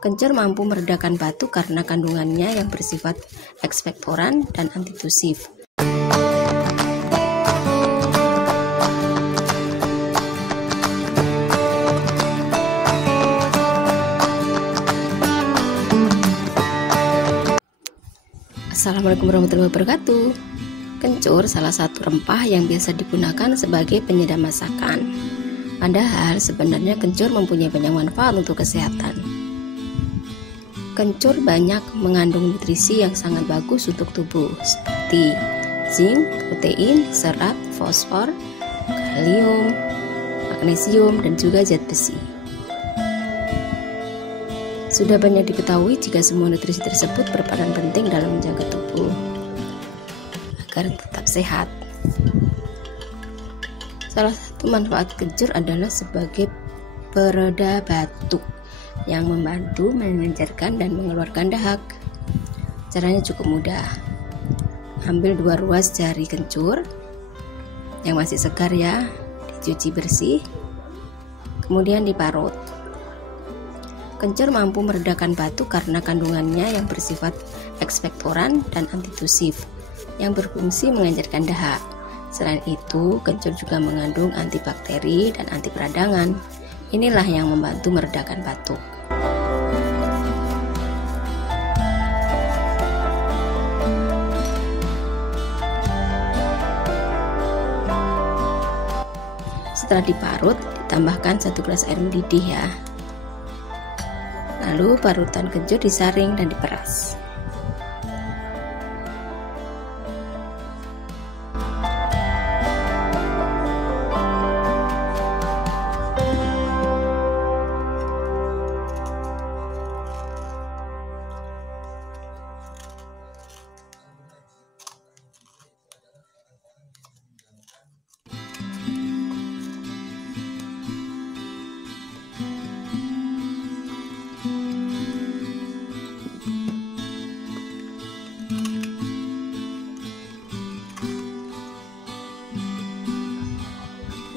Kencur mampu meredakan batuk karena kandungannya yang bersifat ekspektoran dan antitusif. Assalamualaikum warahmatullahi wabarakatuh. Kencur salah satu rempah yang biasa digunakan sebagai penyedap masakan. Padahal sebenarnya kencur mempunyai banyak manfaat untuk kesehatan. Kencur banyak mengandung nutrisi yang sangat bagus untuk tubuh, seperti zinc, protein, serat, fosfor, kalium, magnesium, dan juga zat besi. Sudah banyak diketahui jika semua nutrisi tersebut berperan penting dalam menjaga tubuh agar tetap sehat. Salah satu manfaat kencur adalah sebagai pereda batuk yang membantu mengencerkan dan mengeluarkan dahak. Caranya cukup mudah. Ambil 2 ruas jari kencur yang masih segar ya, dicuci bersih, kemudian diparut. Kencur mampu meredakan batuk karena kandungannya yang bersifat ekspektoran dan antitusif yang berfungsi mengencerkan dahak. Selain itu, kencur juga mengandung antibakteri dan anti peradangan. Inilah yang membantu meredakan batuk. Setelah diparut, ditambahkan 1 gelas air mendidih ya. Lalu parutan kencur disaring dan diperas.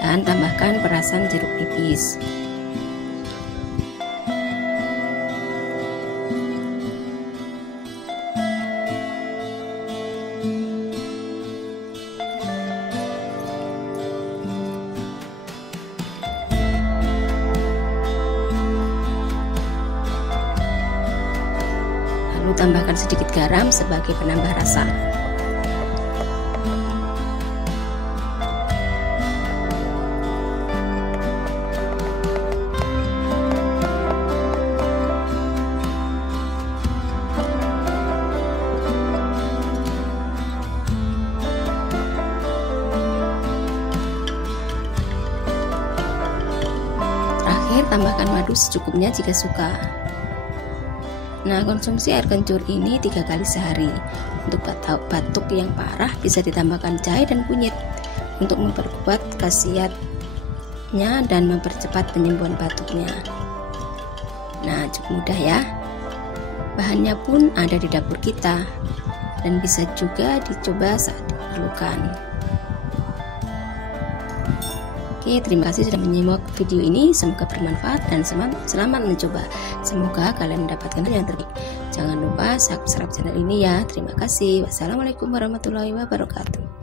Dan tambahkan perasan jeruk nipis. Lalu tambahkan sedikit garam sebagai penambah rasa. Tambahkan madu secukupnya jika suka. Nah, konsumsi air kencur ini 3 kali sehari. Untuk batuk yang parah bisa ditambahkan jahe dan kunyit untuk memperkuat khasiatnya dan mempercepat penyembuhan batuknya. Nah, cukup mudah ya. Bahannya pun ada di dapur kita dan bisa juga dicoba saat diperlukan. Oke, terima kasih sudah menyimak video ini. Semoga bermanfaat dan selamat mencoba. Semoga kalian mendapatkan yang terbaik. Jangan lupa subscribe channel ini ya. Terima kasih. Wassalamualaikum warahmatullahi wabarakatuh.